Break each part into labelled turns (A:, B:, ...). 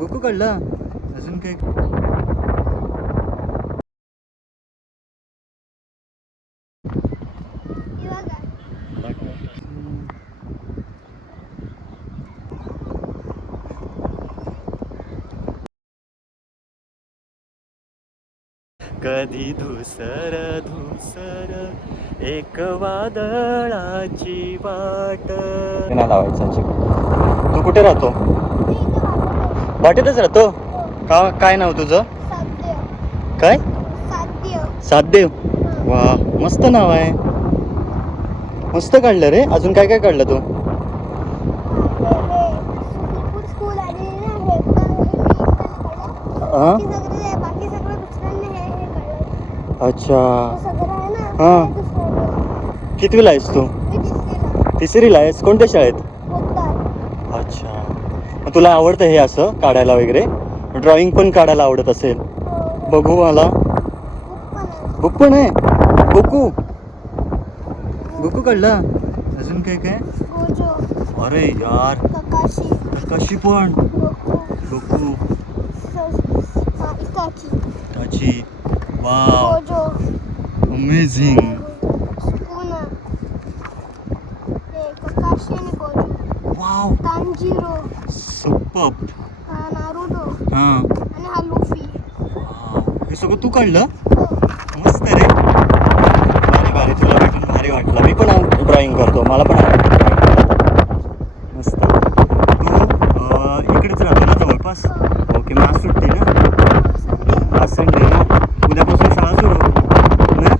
A: Goku काढला. अजून काय कधी धुसर धुसर एक वादळाची वाट. लावायचा चिक. तू कुठे राहतो? वाटेतच राहतो? का काय नाव तुझं? काय? सातदेव. वा मस्त नाव आहे. मस्त काढलं रे. अजून काय काय काढलं तू?
B: हे
A: अच्छा. हा. कितवीला आहेस तू?
B: तिसरीला
A: आहेस. कोणत्या शाळेत? तुला आवडतं हे असं काढायला वगैरे? ड्रॉइंग पण काढायला आवडत असेल. बघू मला. बुक पण आहे. गोकू गोकू काढला. अजून काय काय? अरे यार.
B: ककाशी
A: कशी पण. त्याची वाव
B: गोजो
A: अमेझिंग
B: सुकुना हे ककाशी आणि गोजो
A: वाव
B: तांजिरो
A: सुपर
B: हा
A: हां.
B: हा
A: हे. सगळं तू काढलं? मस्त रे. भारी भारी. तुला भेटून भारी वाटलं. मी पण ड्रॉइंग करतो. मला पण. मस्त. तू इकडेच राहतो ना जवळपास? ओके मग आज सुट्टी ना? आज संडे. ना? उद्यापासून शाळा सुरू ना?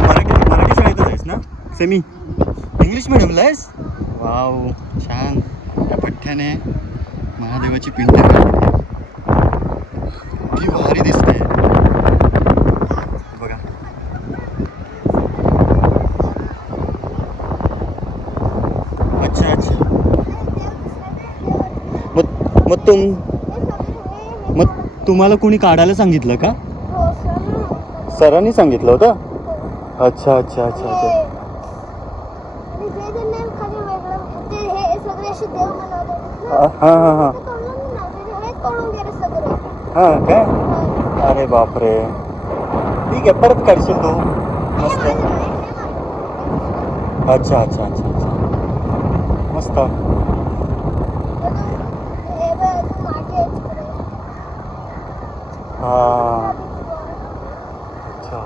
A: मराठी मराठी शाळेतच आहेस ना? Semi English. मिडियमला आहेस? वाव छान. पठ्ठ्याने महादेवाची पिंड ती भारी दिसते. बघा. अच्छा अच्छा. मग मग तुम मग तुम्हाला कोणी काढायला सांगितलं का? सरांनी सांगितलं होतं? अच्छा अच्छा अच्छा. हा हा हा. काय? अरे बापरे. ठीक आहे परत काढशील तू. मस्त. अच्छा अच्छा अच्छा अच्छा. मस्त. हा. अच्छा.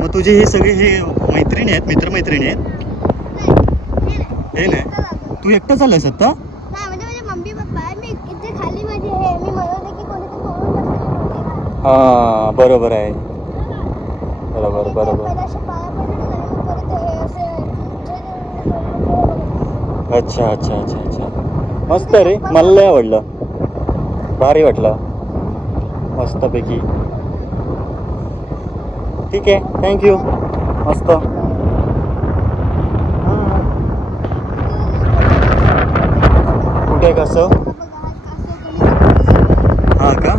A: मग तुझे हे सगळे हे मैत्रिणी आहेत मित्रमैत्रिणी आहेत? हे नाही तू एकटाच आलायस आता?
B: म्हणजे हे
A: हां बरोबर आहे. बरोबर बरोबर. अच्छा अच्छा अच्छा अच्छा. मस्त रे. मला लय आवडलं. भारी वाटलं. मस्तपैकी. ठीक आहे. थँक्यू मस्त. कुठे कसं हा का?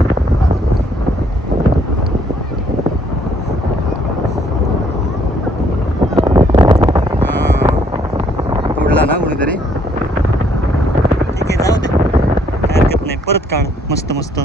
A: उडला ना कुणीतरी? ठीक आहे जाऊ दे. काय हरकत नाही. परत काढ. मस्त मस्त.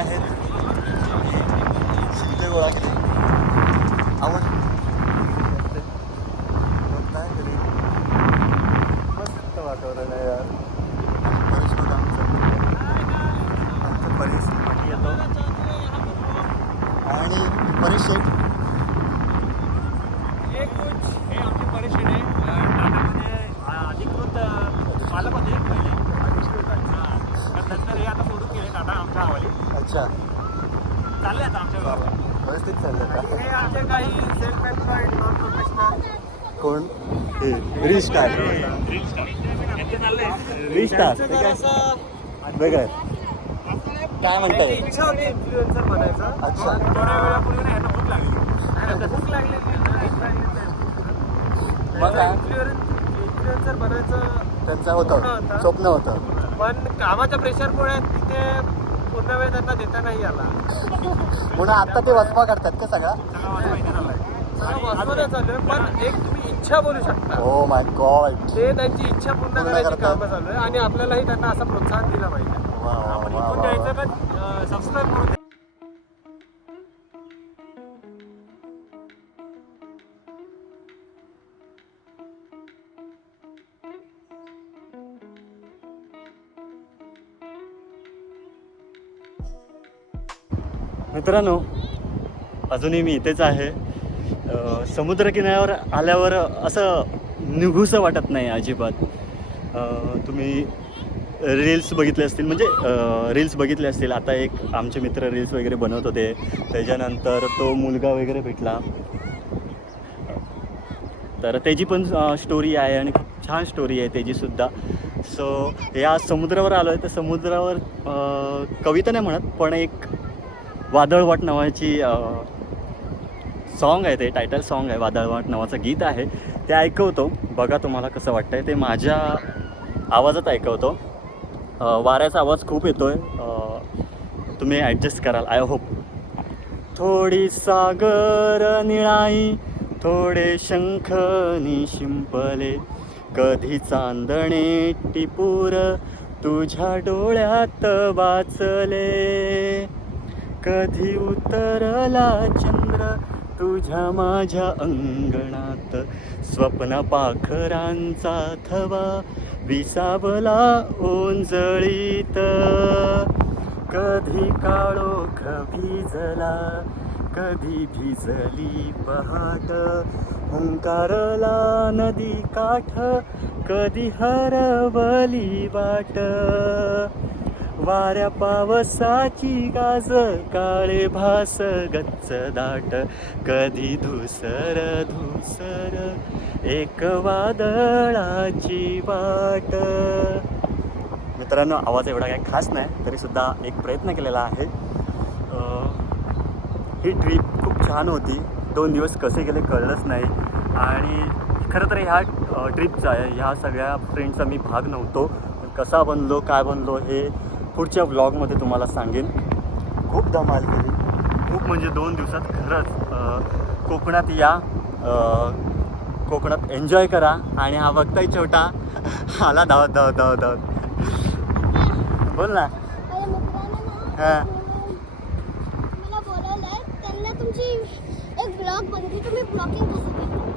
A: आहेत. शिंदे गोळा केले. आवड बघताय घरी मस्त वातावरण आहे यार. परेश बघा आमचं. आमचं परेश येतो. आणि परेश शेठ
C: एक कोच हे आमचे परेशान आहे टाटामध्ये अधिकृत मालक होते पहिले हां. पण नंतर हे आता सोडून गेले टाटा आमच्या हवाली
A: अच्छा.
C: चालले आता आमच्या गावात.
A: व्यवस्थित चाललं
C: हे आमचे काही सेल्फ एम्प्लॉईड नॉन प्रोफेशनल
A: कोण हे रिस्टार रिस्टार ते काय वेगळं. आहे. काय म्हणताय?
D: इच्छा होती इन्फ्लुएन्सर बनायचं.
A: अच्छा.
C: थोड्या वेळापूर्वी ना यांना भूक लागली. भूक लागली.
A: मग काय?
D: इन्फ्लुएन्सर बनायचं
A: त्यांचं होतं. स्वप्न होतं.
D: पण कामाच्या प्रेशरमुळे तिथे पूर्ण वेळ त्यांना देता नाही आला.
A: म्हणून आता ते वचपा करतात का सगळा?
D: वाचवलं चालू आहे पण एक तुम्ही इच्छा बोलू शकता.
A: ओ माय गॉड
D: ते त्यांची इच्छा पूर्ण करायची. कामं चालू आहे आणि आपल्यालाही त्यांना असं प्रोत्साहन दिलं पाहिजे.
C: आपण इथून द्यायचं. का? सबस्क्राईब करून
A: मित्रांनो अजूनही मी इथेच आहे. समुद्रकिनाऱ्यावर आल्यावर असं निघूसं वाटत नाही अजिबात. तुम्ही रील्स बघितले असतील म्हणजे रील्स बघितले असतील. आता एक आमचे मित्र रील्स वगैरे बनवत होते. त्याच्यानंतर तो मुलगा वगैरे भेटला. तर त्याची पण स्टोरी आहे आणि खूप छान स्टोरी आहे त्याचीसुद्धा सो या समुद्रावर आलो आहे तर समुद्रावर कविता नाही म्हणत पण एक वादळवाट नावाची सॉन्ग आहे ते टायटल सॉन्ग आहे वादळवाट नावाचं गीत आहे. ते ऐकवतो. बघा तुम्हाला कसं वाटतं आहे ते माझ्या आवाजात ऐकवतो. वाऱ्याचा आवाज खूप येतो आहे तुम्ही ॲडजस्ट कराल आय होप थोडी सागर निळाई थोडे शंखनी शिंपले कधी चांदणे टिपूर तुझ्या डोळ्यात वाचले. कधी उतरला चंद्र तुझ्या माझ्या अंगणात? स्वप्न पाखरांचा थवा विसावला ओंजळीत. कधी काळोख भिजला कधी भिजली पहाट. हुंकारला नदी काठ कधी हरवली वाट. वाऱ्या पावसाची गाज काळे भास गच्च दाट कधी धुसर धुसर एक वादळाची वाट. मित्रांनो आवाज एवढा काही खास नाही तरी सुद्धा एक प्रयत्न केलेला आहे. ही ट्रिप खूप छान होती. दोन दिवस कसे गेले कळलंच नाही. आणि खरं तर ह्या ट्रिपचा ह्या सगळ्या फ्रेंडचा मी भाग नव्हतो. पण कसा बनलो काय बनलो हे पुढच्या व्लॉगमध्ये तुम्हाला सांगेन. खूप धमाल केली. खूप म्हणजे दोन दिवसात खरंच कोकणात या कोकणात एन्जॉय करा आणि हा बघताय छोटा आला धावत धावत धावत धावत बोल ना. हा.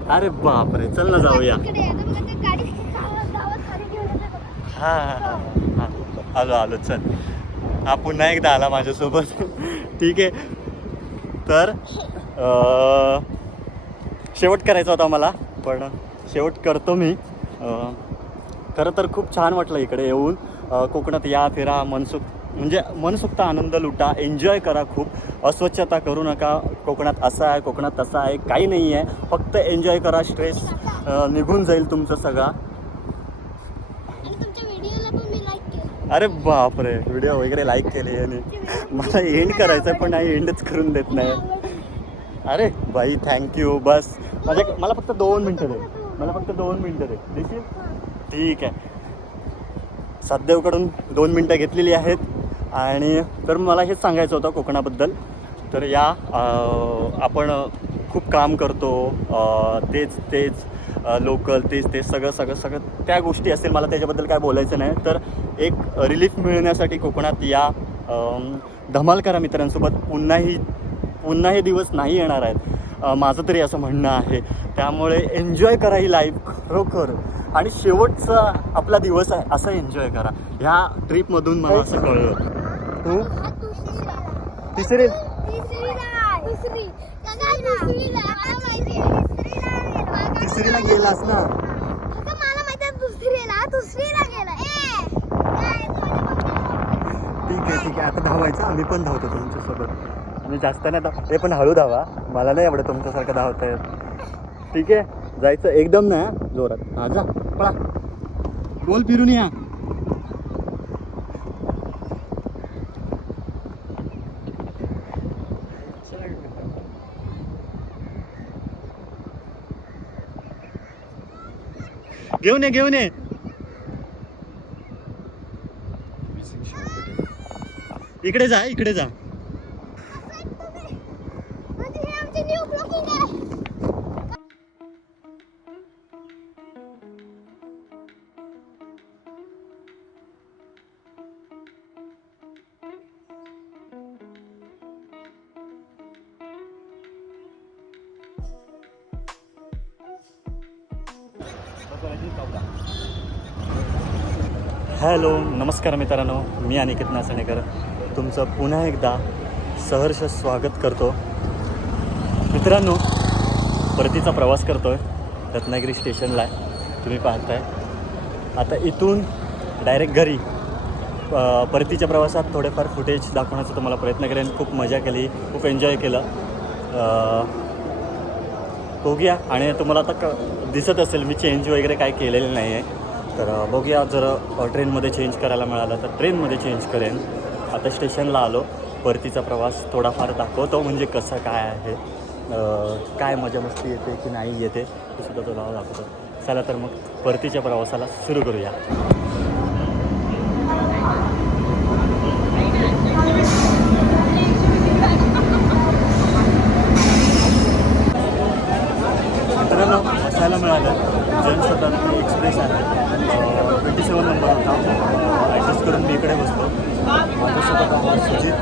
A: अरे बापरे चल ना जाऊया. हा हा. हा. आलो आलो चल. हा पुन्हा एकदा आला माझ्यासोबत. ठीक आहे. तर शेवट करायचा होता मला पण शेवट करतो मी. खरं तर खूप छान वाटलं इकडे येऊन. कोकणात या फिरा मनसुख म्हणजे मनसुक्त आनंद लुटा एन्जॉय करा खूप. अस्वच्छता करू नका. कोकणात असं आहे कोकणात तसं आहे काही नाही आहे फक्त एन्जॉय करा स्ट्रेस निघून जाईल तुमचं सगळा
B: आणि तुमच्या व्हिडिओला पण मी लाईक केलं
A: अरे बापरे. व्हिडिओ वगैरे लाईक केले याने. मला एंड करायचं पण नाही एंडच करून देत नाही. अरे बाई थँक्यू बस. माझ्या मला फक्त दोन मिनटं दे. मला फक्त दोन मिनटं दे. देशील? ठीक आहे. सध्याकडून दोन मिनटं घेतलेली आहेत. आणि तर मला हेच सांगायचं होतं कोकणाबद्दल. तर या आपण खूप काम करतो. तेच तेच लोकल तेच तेच सगळं सगळं सगळं त्या गोष्टी असतील मला त्याच्याबद्दल काय बोलायचं नाही. तर एक रिलीफ मिळण्यासाठी कोकणात या धमालकरा धमाल करा मित्रांसोबत पुन्हाही पुन्हा हे दिवस नाही येणार आहेत. माझं तरी असं म्हणणं आहे. त्यामुळे एन्जॉय करा ही लाईफ खरोखर. आणि शेवटचा आपला दिवस आहे असं एन्जॉय करा. ह्या ट्रिपमधून मला असं कळलं. तू तिसरी?
B: तिसरीला गेलास ना दुसरीला मला माहिती आहे तिसरीला
A: तिसरीला गेलास ना
B: काका मला माहिती आहे दुसरीला दुसरीला गेला ए काय
A: ठीक आहे आता धावायचं. आम्ही पण धावतो तुमच्यासोबत. मी जास्त नाही धाव ते पण हळू धावा. मला नाही आवडत तुमच्यासारखं धावता येत. ठीक आहे जायचं एकदम ना जोरात. हा जा. पळा. बोल फिरून या. घेऊन ये घेऊन ये. इकडे जा इकडे जा. हॅलो नमस्कार मित्रांनो. मी अनिकेत नासणेकर तुमचं पुन्हा एकदा सहर्ष स्वागत करतो. मित्रांनो परतीचा प्रवास करतो आहे रत्नागिरी स्टेशनला आहे. तुम्ही पाहताय. आता इथून डायरेक्ट घरी परतीच्या प्रवासात थोडेफार फुटेज दाखवण्याचा तुम्हाला प्रयत्न करेन. खूप मजा केली खूप एन्जॉय केलं. बघूया. आणि तुम्हाला आता क दिसत असेल मी चेंज वगैरे काय केलेलं नाही आहे तर बघूया जर ट्रेनमध्ये चेंज करायला मिळालं तर ट्रेनमध्ये चेंज करेन. आता स्टेशनला आलो. परतीचा प्रवास थोडाफार दाखवतो म्हणजे कसं काय आहे. काय मजा मस्ती येते की नाही येते ते सुद्धा तुला दाखवतो. चला तर मग परतीच्या प्रवासाला सुरू करूया. मित्रांनो बसायला मिळालं. जनशताब्दी एक्सप्रेस आहे. ट्वेंटी सेवन नंबर होता. ॲडजस्ट करून मी इकडे बसतो. माझ्यासोबत सुजित.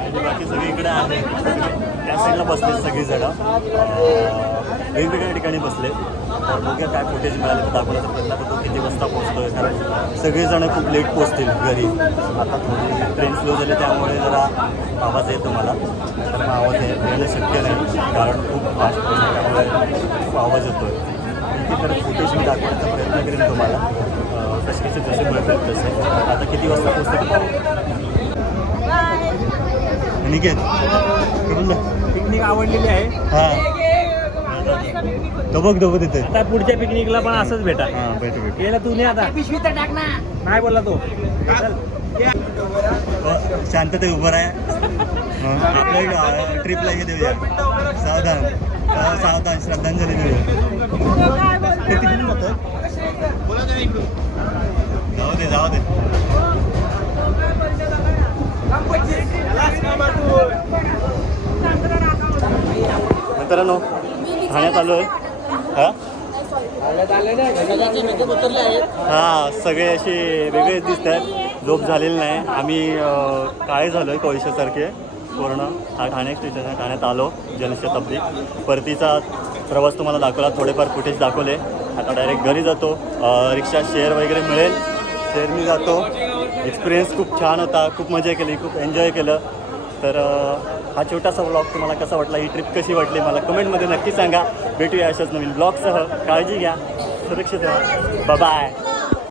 A: आणि बाकी सगळे इकडे आले त्या साईडला बसले सगळीजणं. वेगवेगळ्या ठिकाणी बसले तर बघूया काय फुटेज मिळाले तर दाखवलं तर त्यांना तो किती वाजता पोहोचतोय? कारण सगळेजण खूप लेट पोहोचतील घरी. आता थोडी ट्रेन स्लो झाली त्यामुळे जरा आवाज येतो मला. तर मग आवाज ये- यायला शक्य नाही. कारण खूप फास्ट त्यामुळे खूप आवाज येतोय. ठीक तर फुटेज मी दाखवण्याचा प्रयत्न करेन तुम्हाला. कसे कसे जसे मिळतात तसे. आता किती वाजता पोहोचते निकेत
C: पिकनिक आवडलेली आहे.
A: हा. तो बघ तो बघ तिथे.
C: आता पुढच्या पिकनिकला पण असंच भेटा.
A: हा भेटू भेटू.
C: गेला तू नाही आता. नाही बोलला तो.
A: अ, शांतते उभं आहे आपल्या ट्रिपला हे देऊया. सावधान. सावधान श्रद्धांजली देऊया? जाऊ दे जाऊ दे. मित्रांनो ठाण्यात आलो आहे. हा? हा सगळे असे वेगळेच दिसत आहेत झोप झालेली नाही. आम्ही काय काळे झालो आहे कोळशासारखे पूर्ण. हा ठाणे स्टेशन आहे. ठाण्यात आलो. जनशताब्दी. परतीचा प्रवास तुम्हाला दाखवला. थोडेफार फुटेज दाखवले. आता डायरेक्ट घरी जातो. रिक्षा शेअर वगैरे मिळेल. शेअरनी जातो. एक्सपिरियन्स खूप छान होता. खूप मजा केली. खूप एन्जॉय केलं. तर हा छोटासा ब्लॉग तुम्हाला कसा वाटला ही ट्रिप कशी वाटली मला कमेंटमध्ये नक्की सांगा. भेटूया अशाच नवीन ब्लॉगसह काळजी घ्या. सुरक्षित राहा. बाय